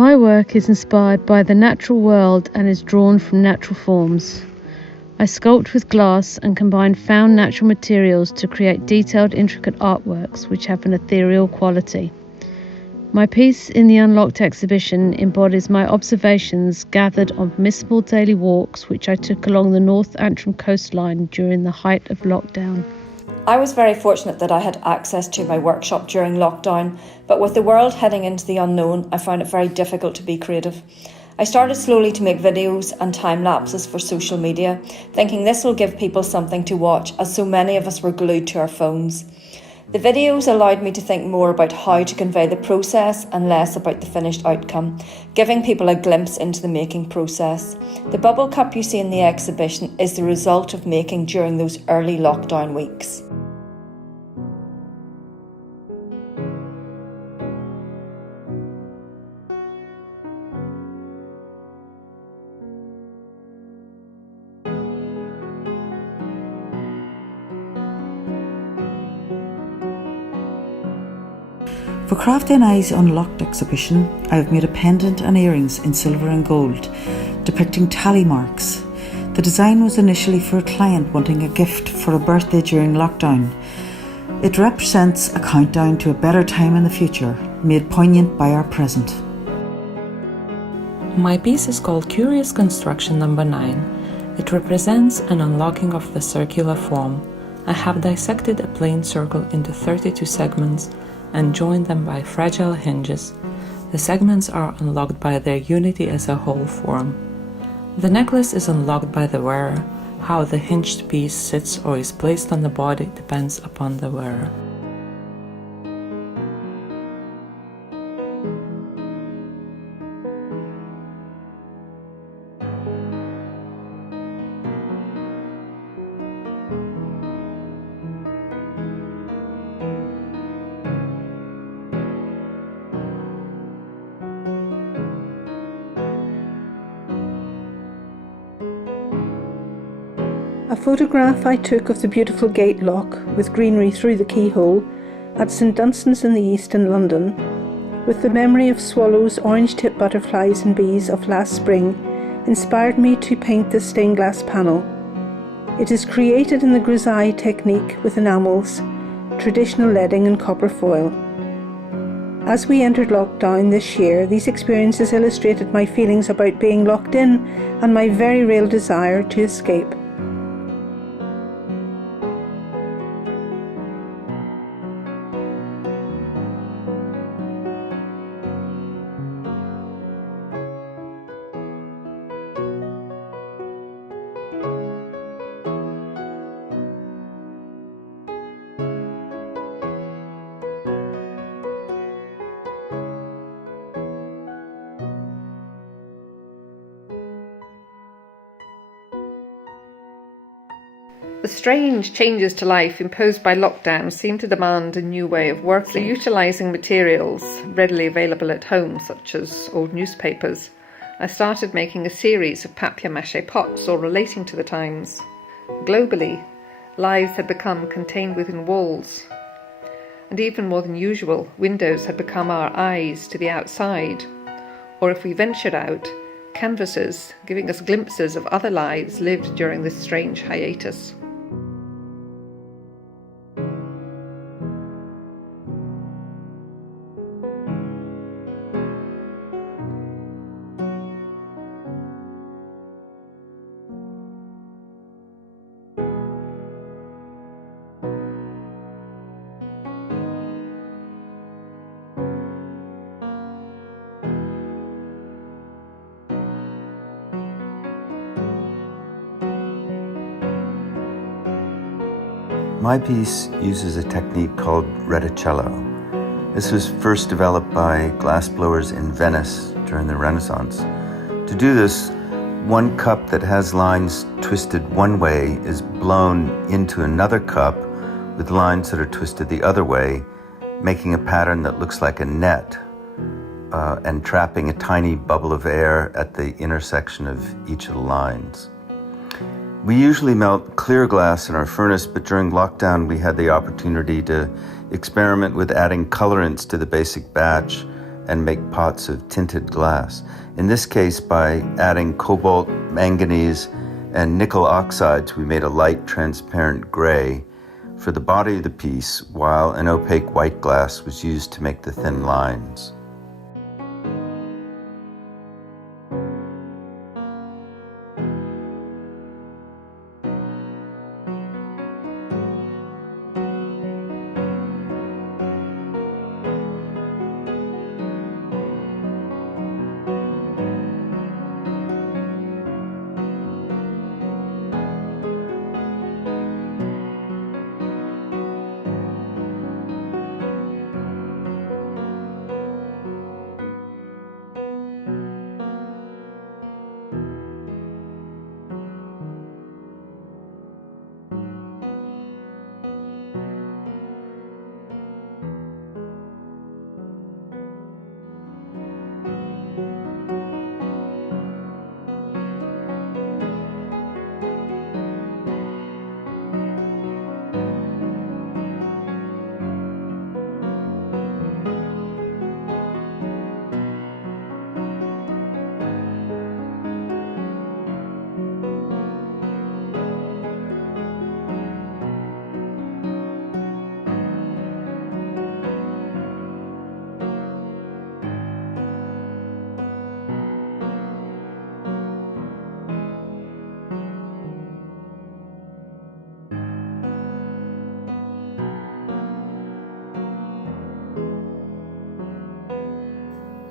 My work is inspired by the natural world and is drawn from natural forms. I sculpt with glass and combine found natural materials to create detailed, intricate artworks which have an ethereal quality. My piece in the Unlocked exhibition embodies my observations gathered on permissible daily walks which I took along the North Antrim coastline during the height of lockdown. I was very fortunate that I had access to my workshop during lockdown, but with the world heading into the unknown, I found it very difficult to be creative. I started slowly to make videos and time lapses for social media, thinking this will give people something to watch as so many of us were glued to our phones. The videos allowed me to think more about how to convey the process and less about the finished outcome, giving people a glimpse into the making process. The bubble cup you see in the exhibition is the result of making during those early lockdown weeks. For Crafty and I's Unlocked exhibition, I have made a pendant and earrings in silver and gold, depicting tally marks. The design was initially for a client wanting a gift for a birthday during lockdown. It represents a countdown to a better time in the future, made poignant by our present. My piece is called Curious Construction Number 9. It represents an unlocking of the circular form. I have dissected a plain circle into 32 segments and joined them by fragile hinges. The segments are unlocked by their unity as a whole form. The necklace is unlocked by the wearer. How the hinged piece sits or is placed on the body depends upon the wearer. A photograph I took of the beautiful gate lock with greenery through the keyhole at St Dunstan's in the East in London, with the memory of swallows, orange-tipped butterflies and bees of last spring, inspired me to paint this stained glass panel. It is created in the grisaille technique with enamels, traditional leading and copper foil. As we entered lockdown this year, these experiences illustrated my feelings about being locked in and my very real desire to escape. The strange changes to life imposed by lockdown seem to demand a new way of working. So utilising materials readily available at home, such as old newspapers, I started making a series of papier-mâché pots all relating to the times. Globally, lives had become contained within walls, and even more than usual, windows had become our eyes to the outside, or if we ventured out, canvases giving us glimpses of other lives lived during this strange hiatus. My piece uses a technique called reticello. This was first developed by glassblowers in Venice during the Renaissance. To do this, one cup that has lines twisted one way is blown into another cup with lines that are twisted the other way, making a pattern that looks like a net and trapping a tiny bubble of air at the intersection of each of the lines. We usually melt clear glass in our furnace, but during lockdown we had the opportunity to experiment with adding colorants to the basic batch and make pots of tinted glass. In this case, by adding cobalt, manganese, and nickel oxides, we made a light transparent gray for the body of the piece, while an opaque white glass was used to make the thin lines.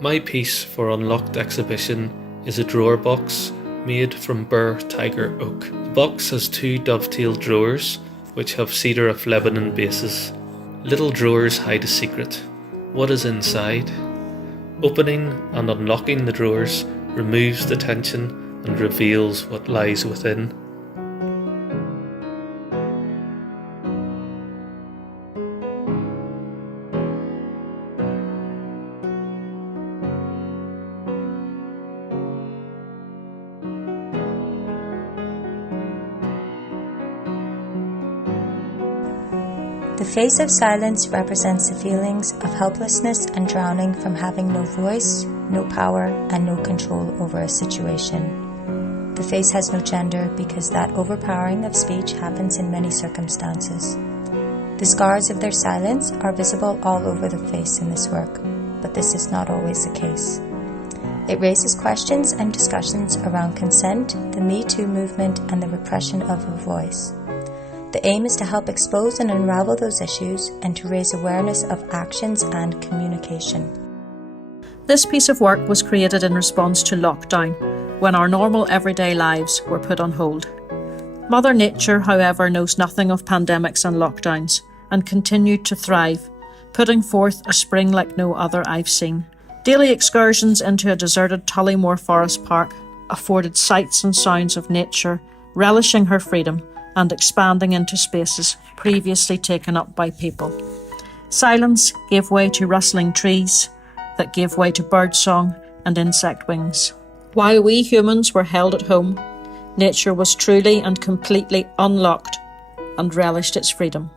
My piece for Unlocked exhibition is a drawer box made from Burr Tiger Oak. The box has 2 dovetailed drawers which have cedar of Lebanon bases. Little drawers hide a secret. What is inside? Opening and unlocking the drawers removes the tension and reveals what lies within. The face of silence represents the feelings of helplessness and drowning from having no voice, no power, and no control over a situation. The face has no gender because that overpowering of speech happens in many circumstances. The scars of their silence are visible all over the face in this work, but this is not always the case. It raises questions and discussions around consent, the Me Too movement, and the repression of a voice. The aim is to help expose and unravel those issues and to raise awareness of actions and communication. This piece of work was created in response to lockdown, when our normal everyday lives were put on hold. Mother Nature, however, knows nothing of pandemics and lockdowns and continued to thrive, putting forth a spring like no other I've seen. Daily excursions into a deserted Tullymore Forest Park afforded sights and sounds of nature, relishing her freedom and expanding into spaces previously taken up by people. Silence gave way to rustling trees that gave way to birdsong and insect wings. While we humans were held at home, nature was truly and completely unlocked and relished its freedom.